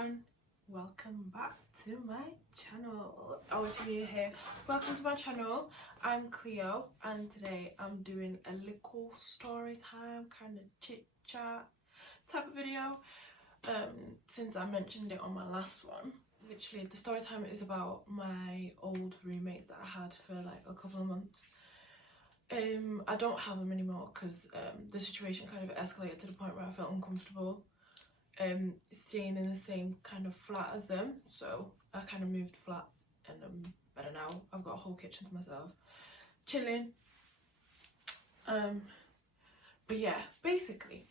everyone, welcome back to my channel. Oh, if you're new here, welcome to my channel. I'm Cleo and today I'm doing a little story time kind of chit chat type of video. Since I mentioned it on my last one, literally the story time is about my old roommates that I had for like a couple of months. I don't have them anymore because the situation kind of escalated to the point where I felt uncomfortable staying in the same kind of flat as them, so I kind of moved flats and I'm better now. I've got a whole kitchen to myself, chilling. But yeah, basically,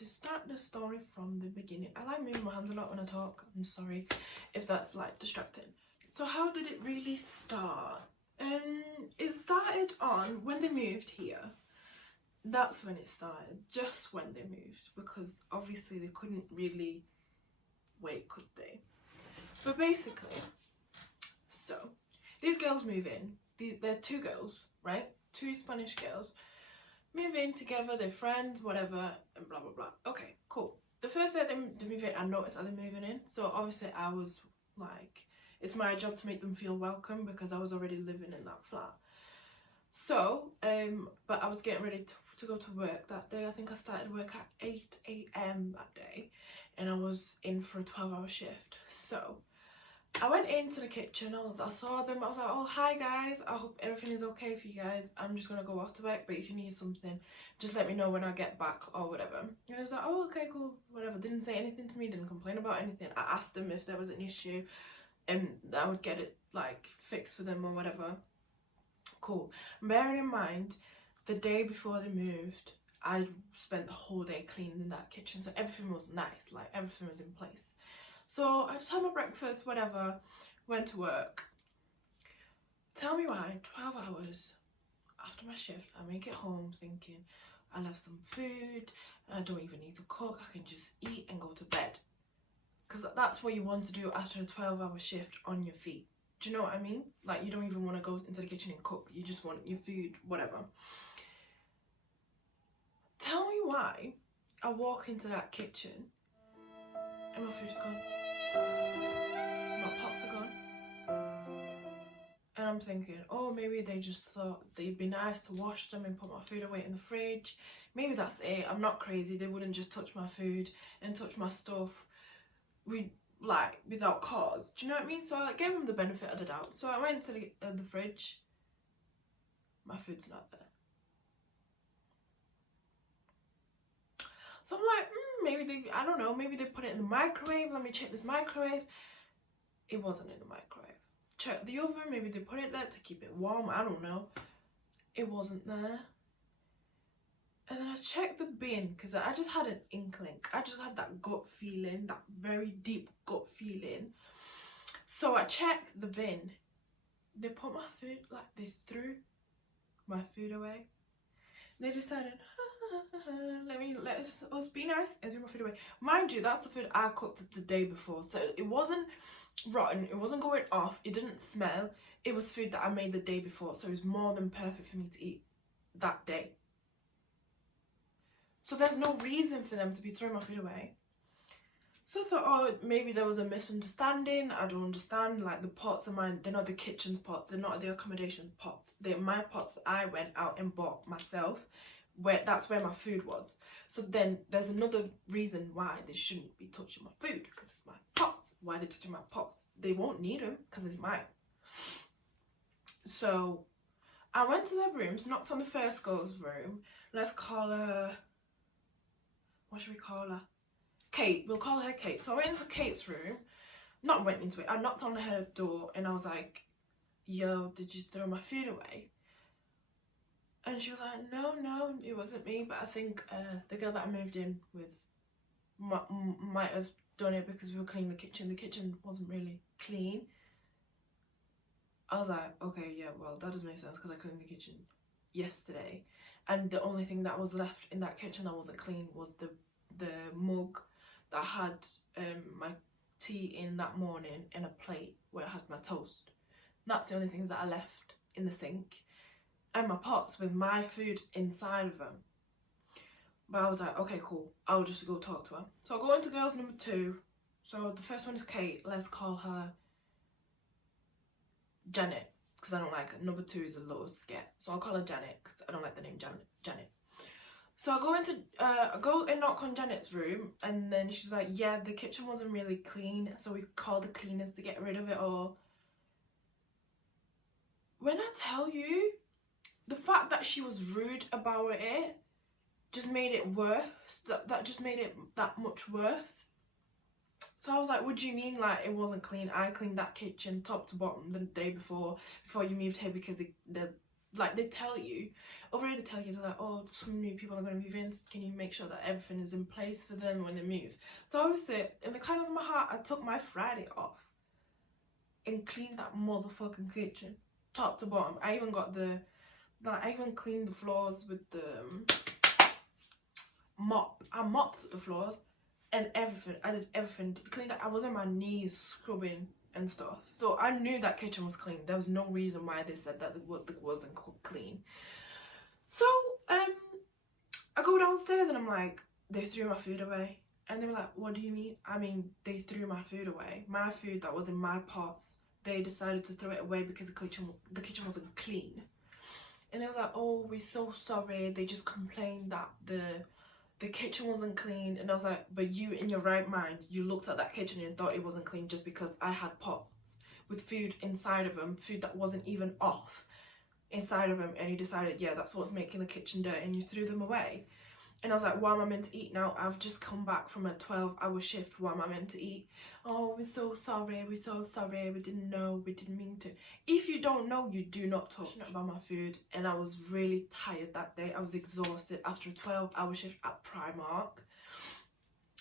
to start the story from the beginning, I like moving my hands a lot when I talk. I'm sorry if that's like distracting. So how did it really start? It started on when they moved here. That's when it started, just when they moved, because obviously they couldn't really wait, could they? But basically, so these girls move in. They're two girls, right? Two Spanish girls move in together. They're friends, whatever, and blah blah blah. Okay, cool. The first day they move in, I noticed that they're moving in. So obviously I was like, it's my job to make them feel welcome because I was already living in that flat. So, but I was getting ready to go to work that day. I think I started work at 8 AM that day and I was in for a 12-hour shift. So I went into the kitchen, I saw them, I was like, oh hi guys, I hope everything is okay for you guys. I'm just gonna go off to work, but if you need something, just let me know when I get back or whatever. And I was like, oh okay, cool, whatever. Didn't say anything to me, didn't complain about anything. I asked them if there was an issue and I would get it like fixed for them or whatever. Cool. Bearing in mind, the day before they moved, I spent the whole day cleaning that kitchen, so everything was nice, like everything was in place. So I just had my breakfast, whatever, went to work. Tell me why 12 hours after my shift I make it home thinking I'll have some food, I don't even need to cook, I can just eat and go to bed, because that's what you want to do after a 12-hour shift on your feet. Do you know what I mean? Like, you don't even want to go into the kitchen and cook. You just want your food, whatever. Tell me why I walk into that kitchen and my food's gone. My pots are gone. And I'm thinking, oh, maybe they just thought they'd be nice to wash them and put my food away in the fridge. Maybe that's it. I'm not crazy. They wouldn't just touch my food and touch my stuff like without cause. Do you know what I mean? So I gave them the benefit of the doubt. So I went to the fridge. My food's not there. So I'm like, maybe they, I don't know, maybe they put it in the microwave. Let me check this microwave. It wasn't in the microwave. Check the oven, maybe they put it there to keep it warm. I don't know. It wasn't there. And then I checked the bin because I just had an inkling. I just had that gut feeling, that very deep gut feeling. So I checked the bin. They put my food, like they threw my food away. They decided, let us be nice and threw my food away. Mind you, that's the food I cooked the day before. So it wasn't rotten, it wasn't going off, it didn't smell. It was food that I made the day before. So it was more than perfect for me to eat that day. So there's no reason for them to be throwing my food away. So I thought, oh, maybe there was a misunderstanding. I don't understand. Like, the pots are mine. They're not the kitchen's pots. They're not the accommodation's pots. They're my pots that I went out and bought myself. That's where my food was. So then there's another reason why they shouldn't be touching my food, because it's my pots. Why are they touching my pots? They won't need them because it's mine. So I went to their rooms, knocked on the first girl's room. Let's call her... what should we call her? Kate. We'll call her Kate. So I went into Kate's room. Not went into it. I knocked on her door and I was like, yo, did you throw my food away? And she was like, no, it wasn't me. But I think the girl that I moved in with might have done it because we were cleaning the kitchen. The kitchen wasn't really clean. I was like, okay, yeah, well, that does make sense because I cleaned the kitchen yesterday. And the only thing that was left in that kitchen that wasn't clean was the mug that had my tea in that morning and a plate where I had my toast. That's the only things that I left in the sink. And my pots with my food inside of them. But I was like, okay, cool. I'll just go talk to her. So I go into girls number 2. So the first one is Kate. Let's call her Janet, because I don't like her. Number 2 is a little scare, so I'll call her Janet because I don't like the name Janet. So I go and knock on Janet's room, and then she's like, yeah, the kitchen wasn't really clean, so we called the cleaners to get rid of it all. When I tell you, the fact that she was rude about it just made it worse. That just made it that much worse. So I was like, what do you mean, like, it wasn't clean? I cleaned that kitchen top to bottom the day before you moved here, because they tell you, already tell you, they're like, oh, some new people are going to move in, can you make sure that everything is in place for them when they move? So obviously, in the kindness of my heart, I took my Friday off and cleaned that motherfucking kitchen top to bottom. I even got I even cleaned the floors with the mop. I mopped the floors and everything. I did everything. Cleaned that. I was on my knees scrubbing and stuff. So I knew that kitchen was clean. There was no reason why they said that it wasn't clean. So I go downstairs and I'm like, they threw my food away. And they were like, what do you mean? I mean, they threw my food away. My food that was in my pots. They decided to throw it away because the kitchen wasn't clean. And they were like, oh, we're so sorry. They just complained that the kitchen wasn't clean. And I was like, but you, in your right mind, you looked at that kitchen and thought it wasn't clean just because I had pots with food inside of them, food that wasn't even off inside of them, and you decided, yeah, that's what's making the kitchen dirty, and you threw them away. And I was like, what am I meant to eat now? I've just come back from a 12-hour shift. What am I meant to eat? Oh, we're so sorry. We're so sorry. We didn't know. We didn't mean to. If you don't know, you do not talk about my food. And I was really tired that day. I was exhausted after a 12-hour shift at Primark.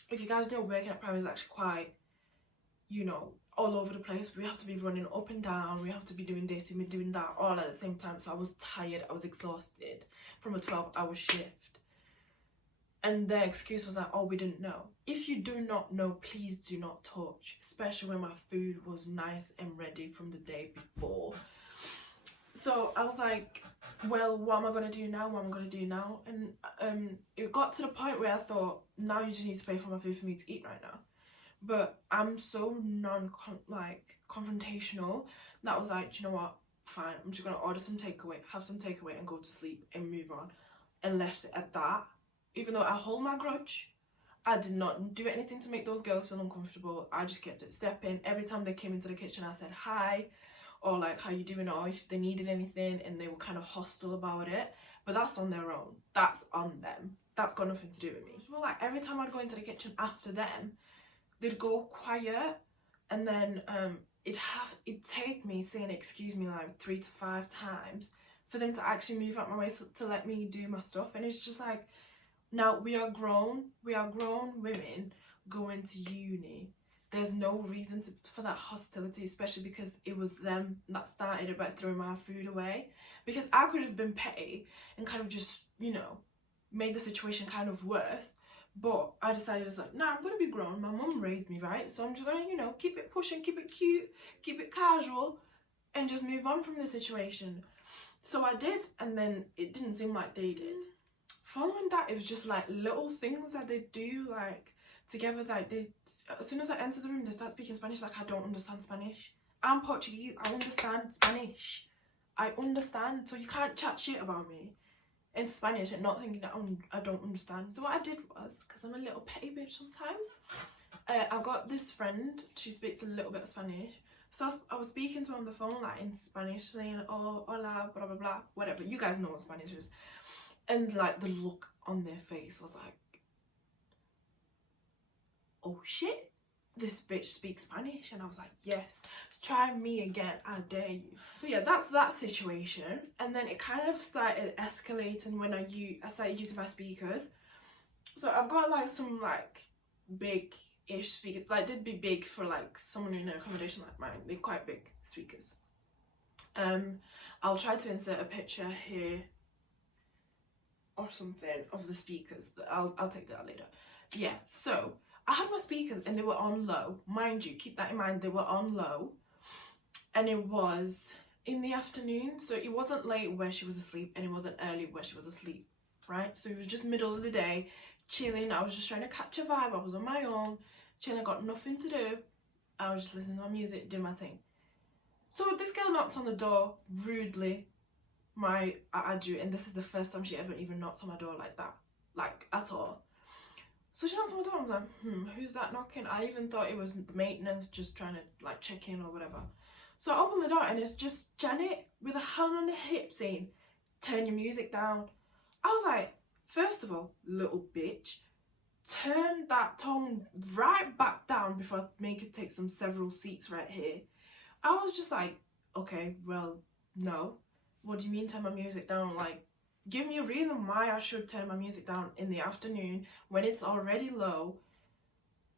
If you guys know, working at Primark is actually quite, you know, all over the place. We have to be running up and down. We have to be doing this and be doing that all at the same time. So I was tired. I was exhausted from a 12-hour shift. And their excuse was like, oh, we didn't know. If you do not know, please do not touch. Especially when my food was nice and ready from the day before. So I was like, well, what am I going to do now? What am I going to do now? And it got to the point where I thought, now you just need to pay for my food for me to eat right now. But I'm so confrontational that I was like, you know what? Fine, I'm just going to order some takeaway, have some takeaway and go to sleep and move on. And left it at that. Even though I hold my grudge, I did not do anything to make those girls feel uncomfortable. I just kept it stepping. Every time they came into the kitchen, I said hi, or like, how you doing, or if they needed anything, and they were kind of hostile about it. But that's on their own. That's on them. That's got nothing to do with me. So like, every time I'd go into the kitchen after them, they'd go quiet, and then it'd take me saying excuse me like 3 to 5 times for them to actually move out my way to let me do my stuff. And it's just like, now we are grown women going to uni. There's no reason for that hostility, especially because it was them that started about throwing my food away. Because I could have been petty and kind of just, you know, made the situation kind of worse. But I decided, it's like, nah, I'm going to be grown. My mum raised me, right? So I'm just going to, you know, keep it pushing, keep it cute, keep it casual, and just move on from the situation. So I did, and then it didn't seem like they did. Following that, it was just like little things that they do, like together. Like they, as soon as I enter the room, they start speaking Spanish. Like, I don't understand Spanish. I'm Portuguese. I understand Spanish. I understand. So you can't chat shit about me in Spanish and not thinking that I don't understand. So what I did was, because I'm a little petty bitch sometimes, I've got this friend. She speaks a little bit of Spanish. So I was speaking to her on the phone, like in Spanish, saying, oh, hola, blah, blah, blah, whatever. You guys know what Spanish is. And like the look on their face was like, oh shit, this bitch speaks Spanish. And I was like, yes, try me again, I dare you. But yeah, that's that situation. And then it kind of started escalating when I started using my speakers. So I've got like some like big-ish speakers. Like they'd be big for like someone in an accommodation like mine. They're quite big speakers. I'll try to insert a picture here or something of the speakers. I'll take that later. Yeah, so I had my speakers and they were on low. Mind you, keep that in mind, they were on low. And it was in the afternoon, so it wasn't late where she was asleep and it wasn't early where she was asleep, right? So it was just middle of the day, chilling. I was just trying to catch a vibe. I was on my own, chilling, got nothing to do. I was just listening to my music, doing my thing. So this girl knocks on the door rudely. I do, and this is the first time she ever even knocked on my door like that, like at all. So she knocks on my door, I'm like, who's that knocking? I even thought it was maintenance just trying to like check in or whatever. So I open the door and it's just Janet with a hand on the hip saying, turn your music down. I was like, first of all, little bitch, turn that tone right back down before I make it take some several seats right here. I was just like, okay, well, no. What do you mean turn my music down? Like, give me a reason why I should turn my music down in the afternoon when it's already low.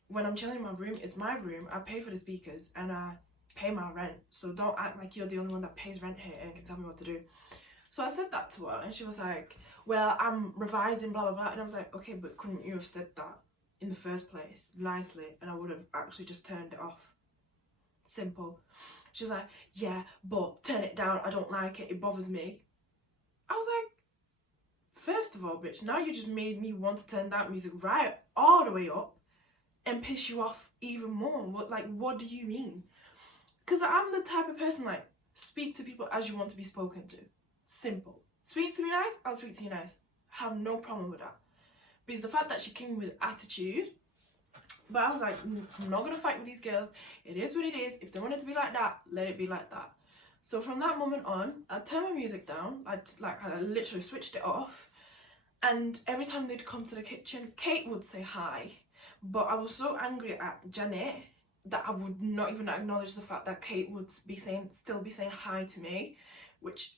When I'm chilling in my room, it's my room. I pay for the speakers and I pay my rent. So don't act like you're the only one that pays rent here and can tell me what to do. So I said that to her and she was like, well, I'm revising, blah, blah, blah. And I was like, okay, but couldn't you have said that in the first place nicely? And I would have actually just turned it off. Simple. She was like, yeah, but turn it down. I don't like it. It bothers me. I was like, first of all, bitch, now you just made me want to turn that music right all the way up and piss you off even more. What do you mean? Because I'm the type of person, like, speak to people as you want to be spoken to. Simple. Speak to me nice, I'll speak to you nice. Have no problem with that. Because the fact that she came with attitude, but I was like, I'm not going to fight with these girls. It is what it is. If they want it to be like that, let it be like that. So from that moment on, I turned my music down. I literally switched it off. And every time they'd come to the kitchen, Kate would say hi. But I was so angry at Janet that I would not even acknowledge the fact that Kate would still be saying hi to me, which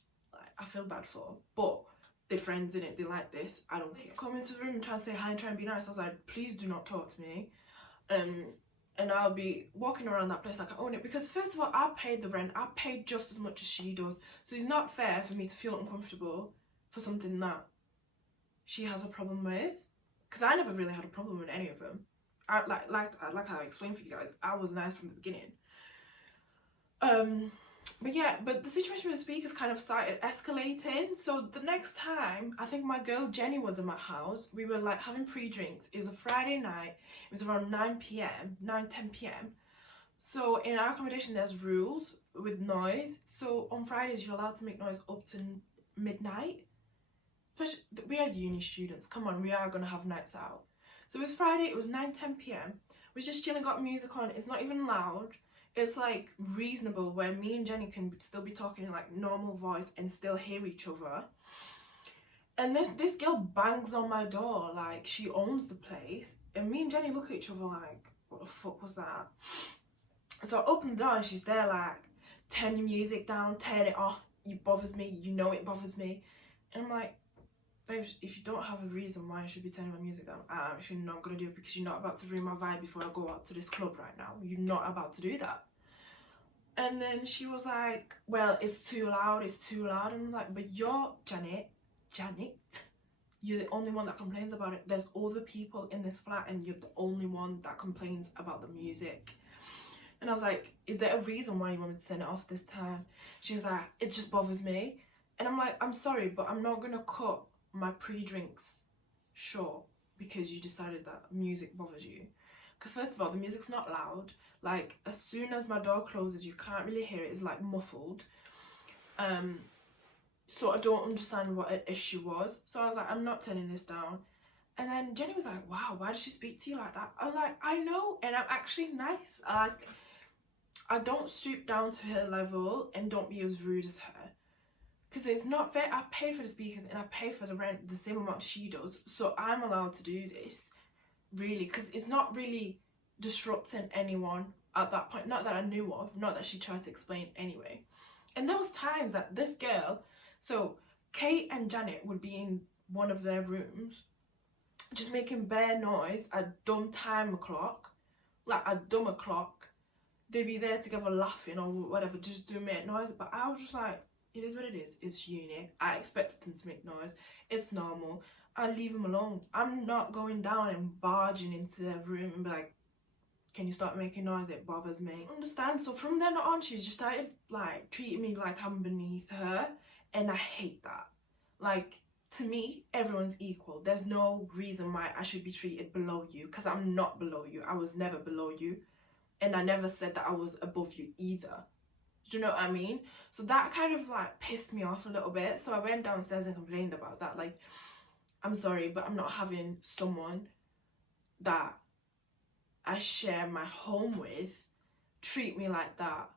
I feel bad for. But they're friends, innit? They like this. I don't care. Come into the room and try and say hi and try and be nice. I was like, please do not talk to me. And I'll be walking around that place like I own it, because first of all, I paid the rent. I paid just as much as she does. So it's not fair for me to feel uncomfortable for something that she has a problem with. Because I never really had a problem with any of them. Like I explained for you guys, I was nice from the beginning. But the situation with the speakers kind of started escalating. So the next time, I think my girl Jenny was in my house. We were like having pre-drinks. It was a Friday night. It was around 10 p.m. So in our accommodation, there's rules with noise. So on Fridays, you're allowed to make noise up to midnight. Especially, we are uni students. Come on, we are going to have nights out. So it was Friday. It was 10 p.m. We just chilling, got music on. It's not even loud. It's like reasonable where me and Jenny can still be talking in like normal voice and still hear each other. And this girl bangs on my door like she owns the place. And me and Jenny look at each other like, what the fuck was that? So I open the door and she's there like, turn your music down, turn it off. It bothers me. You know it bothers me. And I'm like, babe, if you don't have a reason why I should be turning my music down, I'm actually not going to do it, because you're not about to ruin my vibe before I go out to this club right now. You're not about to do that. And then she was like, well, it's too loud, it's too loud. And I'm like, but you're Janet, you're the only one that complains about it. There's other people in this flat and you're the only one that complains about the music. And I was like, is there a reason why you want me to turn it off this time? She was like, it just bothers me. And I'm like, I'm sorry, but I'm not going to cut my pre-drinks short because you decided that music bothers you. Because first of all, the music's not loud. Like, as soon as my door closes, you can't really hear it. It's like muffled. So I don't understand what an issue was. So I was like, I'm not turning this down. And then Jenny was like, wow, why did she speak to you like that? I was like, I know, and I'm actually nice. I don't stoop down to her level and don't be as rude as her. Because it's not fair. I pay for the speakers and I pay for the rent the same amount she does. So I'm allowed to do this, really. Because it's not really disrupting anyone at that point. Not that I knew of. Not that she tried to explain anyway. And there was times that this girl, so Kate and Janet would be in one of their rooms just making bare noise at dumb time o'clock. Like a dumb o'clock. They'd be there together laughing or whatever, just doing mere noise. But I was just like, it is what it is. It's uni. I expected them to make noise. It's normal. I leave them alone. I'm not going down and barging into their room and be like, can you start making noise? It bothers me. Understand? So from then on, she just started like treating me like I'm beneath her, and I hate that. Like, to me, everyone's equal. There's no reason why I should be treated below you, because I'm not below you. I was never below you, and I never said that I was above you either. Do you know what I mean? So that kind of like pissed me off a little bit. So I went downstairs and complained about that. Like, I'm sorry, but I'm not having someone that I share my home with treat me like that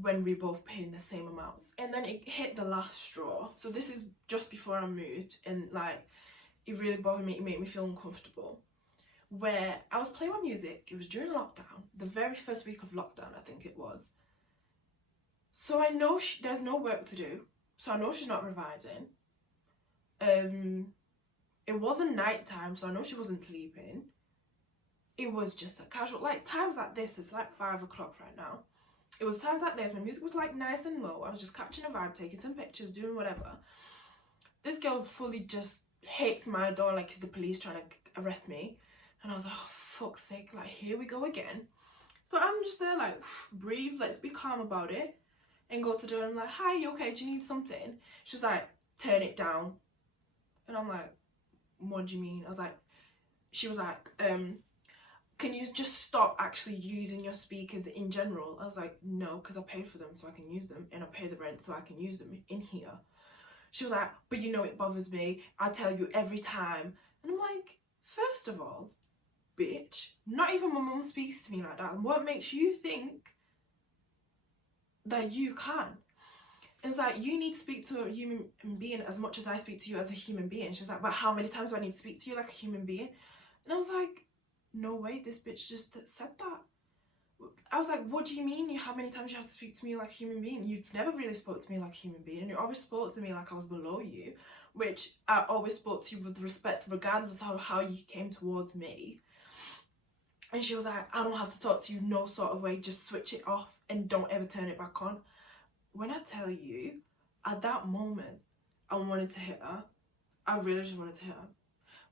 when we both paying the same amounts. And then it hit the last straw. So this is just before I moved, and like it really bothered me. It made me feel uncomfortable. Where I was playing my music, it was during lockdown, the very first week of lockdown, I think it was. So I know there's no work to do, so I know she's not revising. It wasn't night time, so I know she wasn't sleeping. It was just a casual, like times like this, it's like 5 o'clock right now. It was times like this, my music was like nice and low. I was just catching a vibe, taking some pictures, doing whatever. This girl fully just hits my door like it's the police trying to arrest me. And I was like, oh, fuck's sake, like here we go again. So I'm just there like, breathe, let's be calm about it. And go to the door and I'm like, hi, you okay, do you need something? She's like, turn it down. And I'm like, what do you mean? She was like, can you just stop actually using your speakers in general? I was like, no, because I paid for them so I can use them, and I pay the rent so I can use them in here. She was like, but you know it bothers me, I tell you every time. And I'm like, first of all, bitch, not even my mum speaks to me like that. And what makes you think that you can? And it's like, you need to speak to a human being as much as I speak to you as a human being. She's like, but how many times do I need to speak to you like a human being? And I was like, no way, this bitch just said that. I was like, what do you mean how many times you have to speak to me like a human being? You've never really spoke to me like a human being. You always spoke to me like I was below you, which I always spoke to you with respect regardless of how you came towards me. And she was like, I don't have to talk to you no sort of way, just switch it off and don't ever turn it back on. When I tell you, at that moment, I wanted to hit her. I really just wanted to hit her.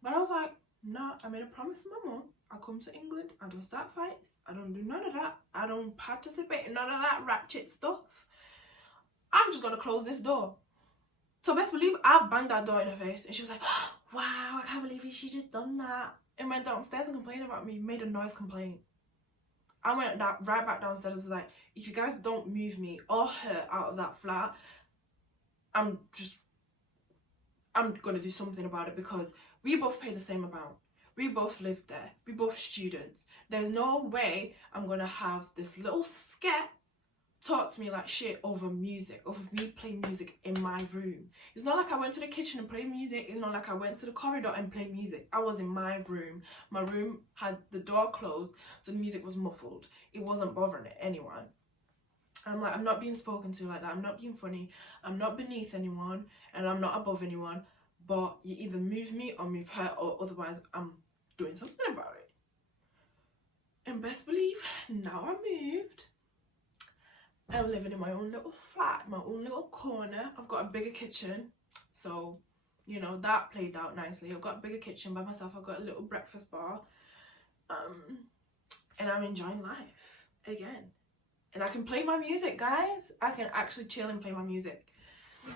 But I was like, nah, I made a promise to my mum. I come to England, I don't start fights, I don't do none of that. I don't participate in none of that ratchet stuff. I'm just gonna close this door. So best believe I banged that door in her face, and she was like, wow, I can't believe she just done that. And went downstairs and complained about me, made a noise complaint. I went right back downstairs and was like, if you guys don't move me or her out of that flat, I'm gonna do something about it, because we both pay the same amount. We both live there. We both students. There's no way I'm gonna have this little scat talk to me like shit over music, over me playing music in my room. It's not like I went to the kitchen and played music. It's not like I went to the corridor and played music. I was in my room. My room had the door closed, so the music was muffled. It wasn't bothering anyone. I'm like, I'm not being spoken to like that. I'm not being funny. I'm not beneath anyone, and I'm not above anyone. But you either move me or move her, or otherwise I'm doing something about it. And best believe, now I moved. I'm living in my own little flat, my own little corner. I've got a bigger kitchen, so you know that played out nicely. I've got a bigger kitchen by myself. I've got a little breakfast bar, and I'm enjoying life again. And I can play my music, guys. I can actually chill and play my music.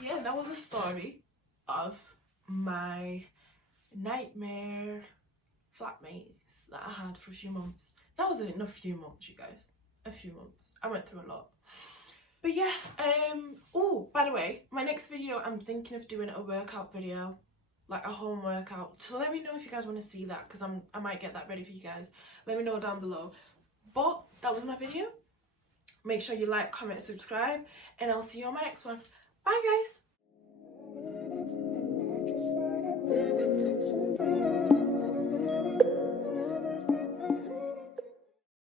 Yeah, that was a story of my nightmare flatmates that I had for a few months. That wasn't a few months, you guys. A few months. I went through a lot. But yeah, oh, by the way, my next video, I'm thinking of doing a workout video, like a home workout. So let me know if you guys want to see that, because I might get that ready for you guys. Let me know down below. But that was my video. Make sure you like, comment, subscribe, and I'll see you on my next one. Bye, guys.